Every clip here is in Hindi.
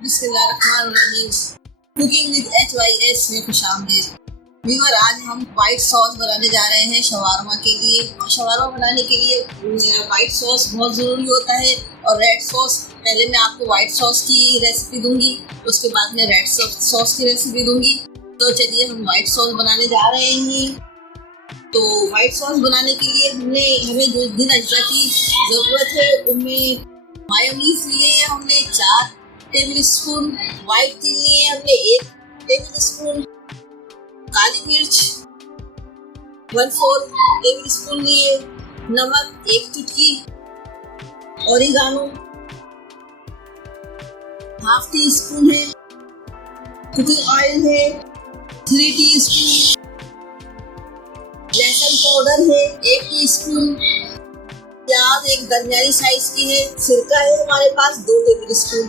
बिस्मिल्लाहिर्रहमानिर्रहीम। कुकिंग विद HYS में खुशामदीद। व्यूअर, आज हम वाइट सॉस बनाने जा रहे हैं शवारमा के लिए। और शवारमा बनाने के लिए वाइट सॉस बहुत ज़रूरी होता है और रेड सॉस। पहले मैं आपको वाइट सॉस की रेसिपी दूंगी, उसके बाद मैं रेड सॉस की रेसिपी दूंगी। तो चलिए हम वाइट सॉस बनाने जा रहे हैं। तो वाइट सॉस बनाने के लिए हमें जो जिन अज्जा की ज़रूरत है उनमें मायोनीज लिए हैं हमने 4 टेबल स्पून, व्हाइट तिल लिए हमने 1 टेबल स्पून, काली मिर्च 1/4 टेबल स्पून लिए, नमक 1 चुटकी, ओरिगानो ½ टीस्पून है, कुकिंग ऑयल है 3 टीस्पून, लहसुन पाउडर है 1 टीस्पून, प्याज एक दरमियानी साइज की है, सिरका है हमारे पास 2 टेबल स्पून।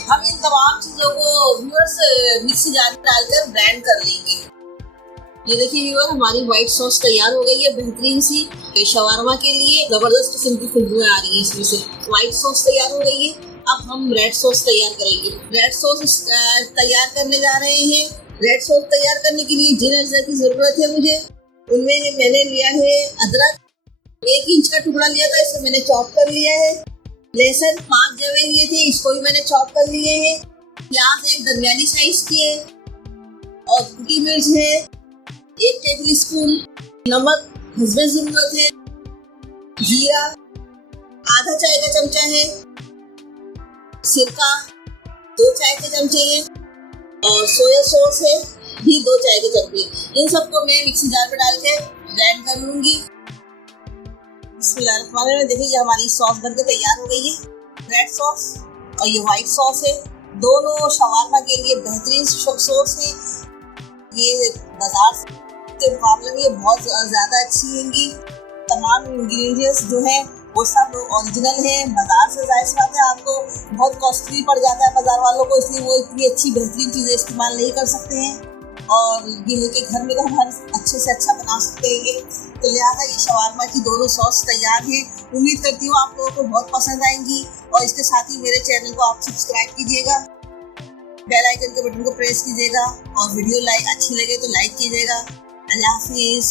हम इन तमाम चीजों को व्यूअर्स मिक्सी जार में डालकर ब्लेंड कर लेंगे। ये देखिए व्यूअर, हमारी व्हाइट सॉस तैयार हो गई है बेहतरीन सी। शवारमा के लिए जबरदस्त किस्म की खुशबू आ रही है इसमें से। व्हाइट सॉस तैयार हो गई है। अब हम रेड सॉस तैयार करेंगे। रेड सॉस तैयार करने जा रहे हैं। रेड सॉस तैयार करने के लिए जिन अज्जा की जरूरत है मुझे, उनमें मैंने लिया है अदरक 1 इंच का टुकड़ा लिया था, इसे मैंने चॉप कर लिया है। लहसुन 5 जवे लिए थे, इसको भी मैंने चॉप कर लिए हैं। प्याज एक दरमियानी साइज की है और कुटी मिर्च है 1 टेबल स्पून, नमक हस्बे जरूरत है, जीरा आधा चाय का चमचा है, सिरका 2 चाय के चमचे हैं और सोया सॉस है भी 2 चाय के चमचे। इन सबको मैं मिक्सी जार में डाल के ब्लेंड कर लूंगी। बिस्मिल्लाहिर्रहमानिर्रहीम। देखिए ये हमारी सॉस बनके तैयार हो गई है, रेड सॉस और ये व्हाइट सॉस है। दोनों शवारमा के लिए बेहतरीन सॉस है। ये बाजार के मुकाबले में ये बहुत ज़्यादा अच्छी होंगी। तमाम इंग्रेडिएंट्स जो है वो सब ओरिजिनल है। बाजार से जाहिर बात है आपको बहुत कॉस्टली पड़ जाता है बाजार वालों को, इसलिए वो इतनी अच्छी बेहतरीन चीज़ें इस्तेमाल नहीं कर सकते हैं। और ये लेके घर में तो हम हर अच्छे से अच्छा बना सकते हैं ये। तो लिहाजा ये शवारमा की दोनों सॉस तैयार है। उम्मीद करती हूँ आप लोगों को बहुत पसंद आएंगी। और इसके साथ ही मेरे चैनल को आप सब्सक्राइब कीजिएगा, बेल आइकन के बटन को प्रेस कीजिएगा और वीडियो अच्छी लगे तो लाइक कीजिएगा। अल्लाह हाफिज़।